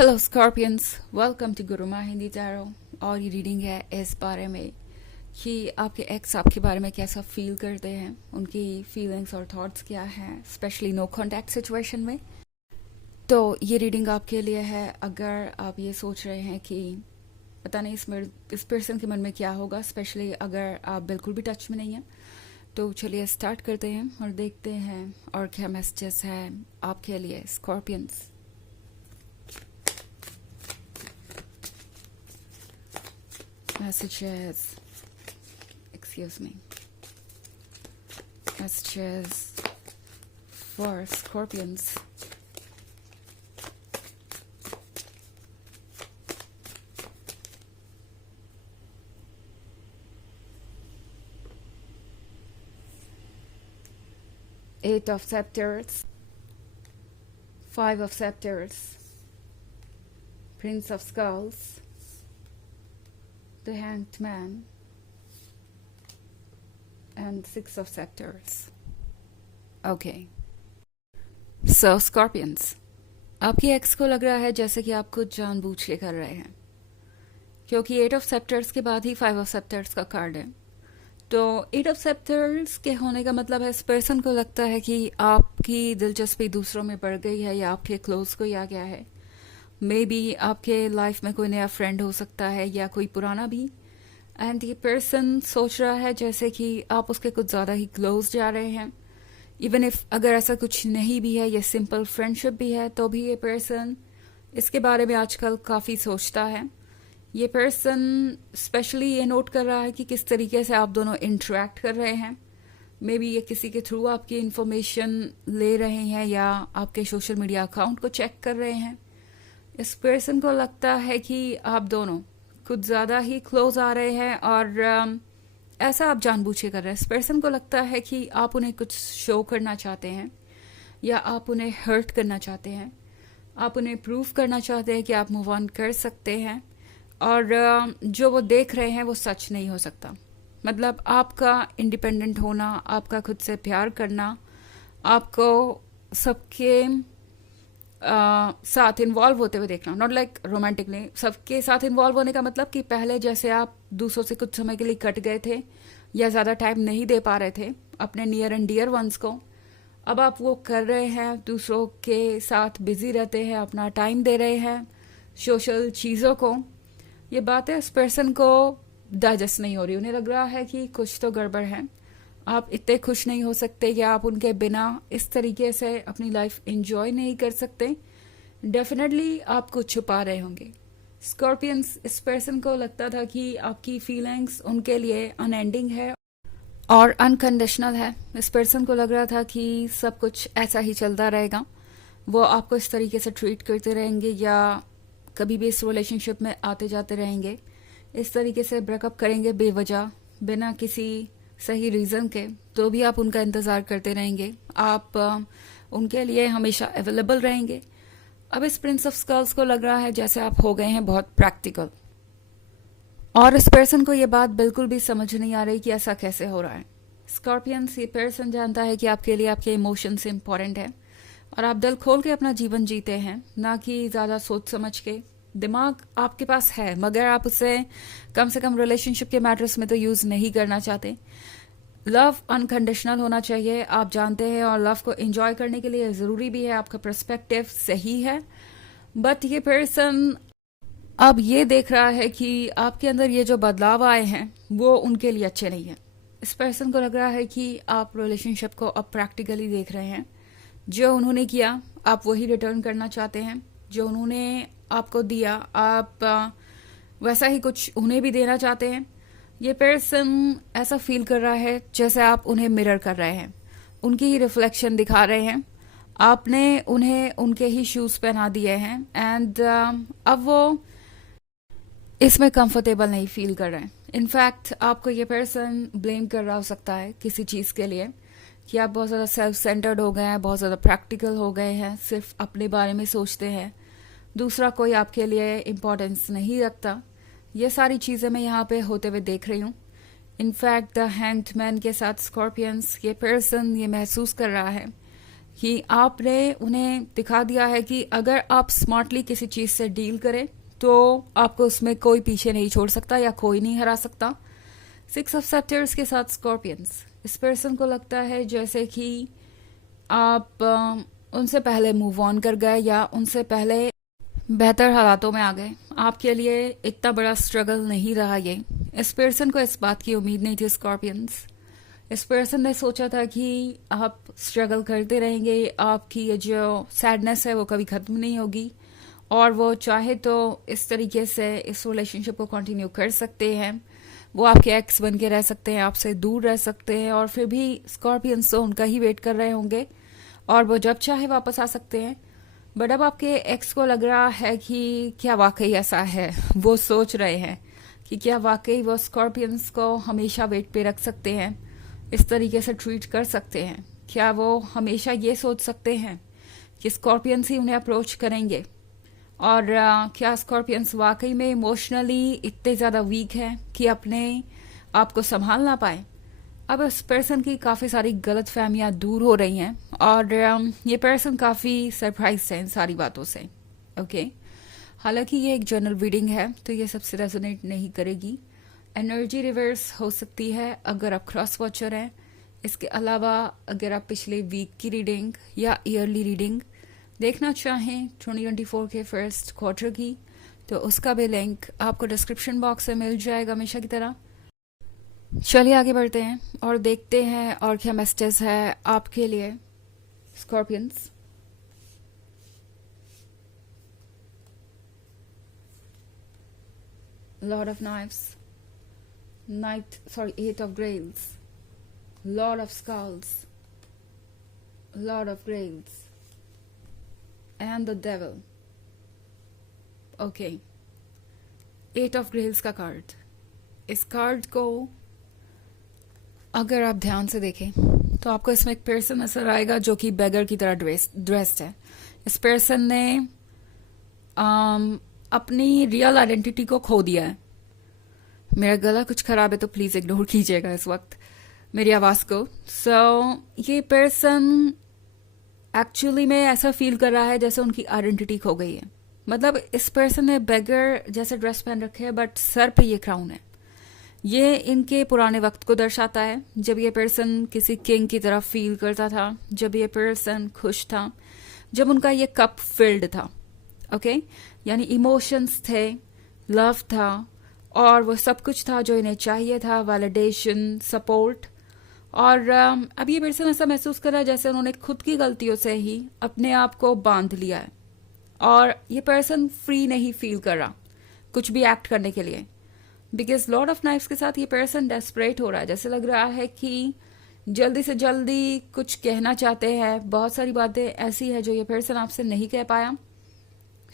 Hello Scorpions, welcome to Guruma Hindi tarot. और ये reading है इस बारे में कि आपके एक्स आपके बारे में कैसा फील करते हैं, उनकी फीलिंग्स और थॉट्स क्या हैं, स्पेशली नो कांटेक्ट सिचुएशन में। तो ये रीडिंग आपके लिए है अगर आप ये सोच रहे हैं कि पता नहीं इस पर्सन के मन में क्या होगा, स्पेशली अगर आप बिल्कुल भी टच में नहीं हैं। तो चलिए स्टार्ट करते हैं और देखते हैं और क्या मैसेजेस है आपके लिए Scorpions. Messages, excuse me, messages for Scorpions. Eight of Scepters, Five of Scepters, Prince of Skulls, the Hanged Man, and Six of Scepters. Okay. So Scorpions, आपकी एक्स को लग रहा है जैसे कि आप कुछ जानबूझ के कर रहे हैं, क्योंकि एट ऑफ सेप्टर्स के बाद ही फाइव ऑफ सेप्टर्स का कार्ड है। तो एट ऑफ सेप्टर्स के होने का मतलब है इस पर्सन को लगता है कि आपकी दिलचस्पी दूसरों में बढ़ गई है या आपके क्लोज कोई आ गया है। मे बी आपके लाइफ में कोई नया फ्रेंड हो सकता है या कोई पुराना भी। एंड ये पर्सन सोच रहा है जैसे कि आप उसके कुछ ज़्यादा ही क्लोज जा रहे हैं। इवन इफ अगर ऐसा कुछ नहीं भी है, ये सिंपल फ्रेंडशिप भी है, तो भी ये पर्सन इसके बारे में आजकल काफ़ी सोचता है। ये पर्सन स्पेशली ये नोट कर रहा है कि किस तरीके से आप दोनों इंटरेक्ट कर रहे हैं। मे बी ये किसी के थ्रू आपकी इंफॉर्मेशन ले रहे हैं या आपके सोशल मीडिया अकाउंट को चेक कर रहे हैं। इस पर्सन को लगता है कि आप दोनों कुछ ज़्यादा ही क्लोज आ रहे हैं और ऐसा आप जानबूझ के कर रहे हैं। इस पर्सन को लगता है कि आप उन्हें कुछ शो करना चाहते हैं या आप उन्हें हर्ट करना चाहते हैं। आप उन्हें प्रूव करना चाहते हैं कि आप मूव ऑन कर सकते हैं और जो वो देख रहे हैं वो सच नहीं हो सकता। मतलब आपका इंडिपेंडेंट होना, आपका खुद से प्यार करना, आपको सबके साथ इन्वॉल्व होते हुए देखना, नॉट लाइक रोमांटिकली। सबके साथ इन्वॉल्व होने का मतलब कि पहले जैसे आप दूसरों से कुछ समय के लिए कट गए थे या ज़्यादा टाइम नहीं दे पा रहे थे अपने नियर एंड डियर वंस को, अब आप वो कर रहे हैं, दूसरों के साथ बिजी रहते हैं, अपना टाइम दे रहे हैं सोशल चीज़ों को। ये बातें इस पर्सन को डाइजेस्ट नहीं हो रही। उन्हें लग रहा है कि कुछ तो गड़बड़ है। आप इतने खुश नहीं हो सकते कि आप उनके बिना इस तरीके से अपनी लाइफ एंजॉय नहीं कर सकते। डेफिनेटली आप कुछ छुपा रहे होंगे स्कॉर्पियंस। इस पर्सन को लगता था कि आपकी फीलिंग्स उनके लिए अनएंडिंग है और अनकंडीशनल है। इस पर्सन को लग रहा था कि सब कुछ ऐसा ही चलता रहेगा, वो आपको इस तरीके से ट्रीट करते रहेंगे या कभी भी इस रिलेशनशिप में आते जाते रहेंगे, इस तरीके से ब्रेकअप करेंगे बेवजह, बिना किसी सही रीज़न के, तो भी आप उनका इंतज़ार करते रहेंगे। आप उनके लिए हमेशा अवेलेबल रहेंगे। अब इस प्रिंस ऑफ स्कल्स को लग रहा है जैसे आप हो गए हैं बहुत प्रैक्टिकल, और इस पर्सन को ये बात बिल्कुल भी समझ नहीं आ रही कि ऐसा कैसे हो रहा है। स्कॉर्पियंस, ये पर्सन जानता है कि आपके लिए आपके इमोशंस इंपॉर्टेंट है और आप दिल खोल के अपना जीवन जीते हैं, ना कि ज़्यादा सोच समझ के। दिमाग आपके पास है मगर आप उसे कम से कम रिलेशनशिप के मैटर्स में तो यूज़ नहीं करना चाहते। लव अनकंडीशनल होना चाहिए, आप जानते हैं, और लव को एंजॉय करने के लिए ज़रूरी भी है। आपका पर्सपेक्टिव सही है, बट ये पर्सन अब ये देख रहा है कि आपके अंदर ये जो बदलाव आए हैं वो उनके लिए अच्छे नहीं हैं। इस पर्सन को लग रहा है कि आप रिलेशनशिप को अब प्रैक्टिकली देख रहे हैं। जो उन्होंने किया आप वही रिटर्न करना चाहते हैं। जो उन्होंने आपको दिया आप वैसा ही कुछ उन्हें भी देना चाहते हैं। ये पर्सन ऐसा फील कर रहा है जैसे आप उन्हें मिरर कर रहे हैं, उनकी ही रिफ्लेक्शन दिखा रहे हैं। आपने उन्हें उनके ही शूज़ पहना दिए हैं एंड अब वो इसमें कंफर्टेबल नहीं फील कर रहे हैं। इनफैक्ट आपको ये पर्सन ब्लेम कर रहा हो सकता है किसी चीज़ के लिए कि आप बहुत ज़्यादा सेल्फ सेंटर्ड हो गए हैं, बहुत ज़्यादा प्रैक्टिकल हो गए हैं, सिर्फ अपने बारे में सोचते हैं, दूसरा कोई आपके लिए इम्पोर्टेंस नहीं रखता। ये सारी चीज़ें मैं यहाँ पे होते हुए देख रही हूँ। इनफैक्ट द हैंग्ड मैन के साथ स्कॉर्पियंस, ये पर्सन ये महसूस कर रहा है कि आपने उन्हें दिखा दिया है कि अगर आप स्मार्टली किसी चीज़ से डील करें तो आपको उसमें कोई पीछे नहीं छोड़ सकता या कोई नहीं हरा सकता। 6 ऑफ सेप्टेयर्स के साथ स्कॉर्पियंस, इस पर्सन को लगता है जैसे कि आप उनसे पहले मूव ऑन कर गए या उनसे पहले बेहतर हालातों में आ गए। आपके लिए इतना बड़ा स्ट्रगल नहीं रहा ये। इस पर्सन को इस बात की उम्मीद नहीं थी स्कॉर्पियंस। इस पर्सन ने सोचा था कि आप स्ट्रगल करते रहेंगे, आपकी ये जो सैडनेस है वो कभी ख़त्म नहीं होगी, और वो चाहे तो इस तरीके से इस रिलेशनशिप को कंटिन्यू कर सकते हैं। वो आपके एक्स बन के रह सकते हैं, आपसे दूर रह सकते हैं, और फिर भी स्कॉर्पियंस तो उनका ही वेट कर रहे होंगे और वो जब चाहे वापस आ सकते हैं। बट अब आपके एक्स को लग रहा है कि क्या वाकई ऐसा है। वो सोच रहे हैं कि क्या वाकई वो स्कॉर्पियंस को हमेशा वेट पे रख सकते हैं, इस तरीके से ट्रीट कर सकते हैं। क्या वो हमेशा ये सोच सकते हैं कि स्कॉर्पियंस ही उन्हें अप्रोच करेंगे, और क्या स्कॉर्पियंस वाकई में इमोशनली इतने ज़्यादा वीक हैं कि अपने आप को संभाल ना पाए। अब इस पर्सन की काफ़ी सारी गलत फहमियाँ दूर हो रही हैं, और ये पर्सन काफ़ी सरप्राइज है इन सारी बातों से। ओके, हालांकि ये एक जनरल रीडिंग है तो ये सबसे रेजोनेट नहीं करेगी। एनर्जी रिवर्स हो सकती है अगर आप क्रॉस वॉचर हैं। इसके अलावा अगर आप पिछले वीक की रीडिंग या ईयरली रीडिंग देखना चाहें 2024 के फर्स्ट क्वार्टर की, तो उसका भी लिंक आपको डिस्क्रिप्शन बॉक्स में मिल जाएगा हमेशा की तरह। चलिए आगे बढ़ते हैं और देखते हैं और क्या मैसेज है आपके लिए Scorpions. Lord of knives, eight of grails, lord of skulls, lord of grails and the devil. Okay, eight of grails का कार्ड। इस कार्ड को अगर आप ध्यान से देखें तो आपको इसमें एक पर्सन नजर आएगा जो कि बेगर की तरह ड्रेस्ड है। इस पर्सन ने अपनी रियल आइडेंटिटी को खो दिया है। मेरा गला कुछ खराब है तो प्लीज इग्नोर कीजिएगा इस वक्त मेरी आवाज को। ये पर्सन एक्चुअली में ऐसा फील कर रहा है जैसे उनकी आइडेंटिटी खो गई है। मतलब इस पर्सन ने बेगर जैसे ड्रेस पहन रखे है बट सर पे ये क्राउन है। ये इनके पुराने वक्त को दर्शाता है, जब ये पर्सन किसी किंग की तरह फील करता था, जब ये पर्सन खुश था, जब उनका ये कप फिल्ड था। ओके, यानी इमोशंस थे, लव था, और वो सब कुछ था जो इन्हें चाहिए था, वैलिडेशन, सपोर्ट। और अब ये पर्सन ऐसा महसूस कर रहा है जैसे उन्होंने खुद की गलतियों से ही अपने आप को बांध लिया है, और ये पर्सन फ्री नहीं फील कर रहा कुछ भी एक्ट करने के लिए। बिकॉज लॉर्ड ऑफ नाइफ्स के साथ ये पर्सन डेस्परेट हो रहा है, जैसे लग रहा है कि जल्दी से जल्दी कुछ कहना चाहते हैं। बहुत सारी बातें ऐसी है जो ये पर्सन आपसे नहीं कह पाया।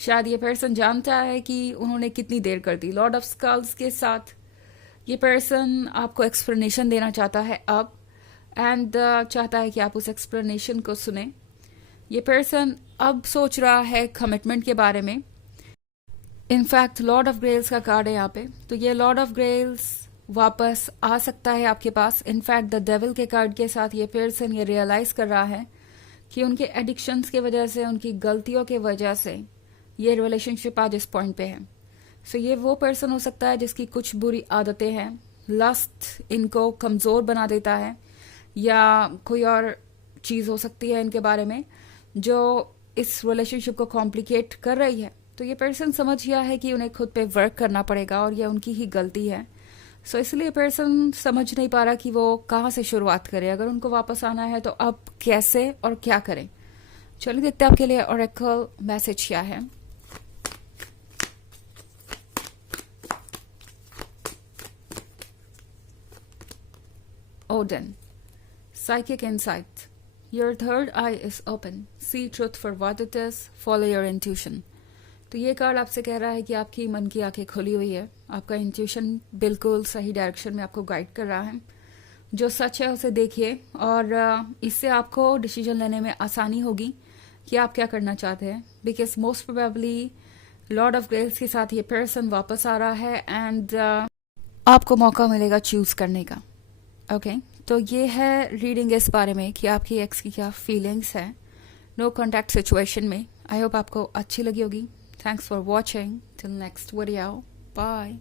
शायद ये पर्सन जानता है कि उन्होंने कितनी देर कर दी। लॉर्ड ऑफ स्कल्स के साथ ये पर्सन आपको एक्सप्लेनेशन देना चाहता है अब, एंड चाहता है कि आप उस एक्सप्लेनेशन को सुने। ये पर्सन अब सोच रहा है कमिटमेंट के बारे में। इनफैक्ट लॉर्ड ऑफ ग्रेल्स का कार्ड है यहाँ पे, तो ये लॉर्ड ऑफ ग्रेल्स वापस आ सकता है आपके पास। इनफैक्ट द डेविल के कार्ड के साथ ये पर्सन ये रियलाइज कर रहा है कि उनके एडिक्शंस की वजह से, उनकी गलतियों की वजह से ये रिलेशनशिप आज इस पॉइंट पे है। सो ये वो पर्सन हो सकता है जिसकी कुछ बुरी आदतें हैं, लस्ट इनको कमज़ोर बना देता है, या कोई और चीज़ हो सकती है इनके बारे में जो इस रिलेशनशिप को कॉम्प्लिकेट कर रही है। तो ये पर्सन समझ गया है कि उन्हें खुद पे वर्क करना पड़ेगा और ये उनकी ही गलती है। सो इसलिए पर्सन समझ नहीं पा रहा कि वो कहाँ से शुरुआत करे। अगर उनको वापस आना है तो अब कैसे और क्या करें। चलिए देखते हैं आपके लिए ओरेकल मैसेज क्या है। Odin, psychic insight. Your third eye is open. See truth for what it is. Follow your intuition. तो ये कार्ड आपसे कह रहा है कि आपकी मन की आंखें खुली हुई है, आपका इंट्यूशन बिल्कुल सही डायरेक्शन में आपको गाइड कर रहा है। जो सच है उसे देखिए, और इससे आपको डिसीजन लेने में आसानी होगी कि आप क्या करना चाहते हैं। Because most probably lord of grails के साथ ये पर्सन वापस आ रहा है, एंड आपको मौका मिलेगा चूज करने का। ओके, तो ये है रीडिंग इस बारे में कि आपकी एक्स की क्या फीलिंग्स है नो कॉन्टैक्ट सिचुएशन में। आई होप आपको अच्छी लगी होगी। Thanks for watching. Till next video, bye.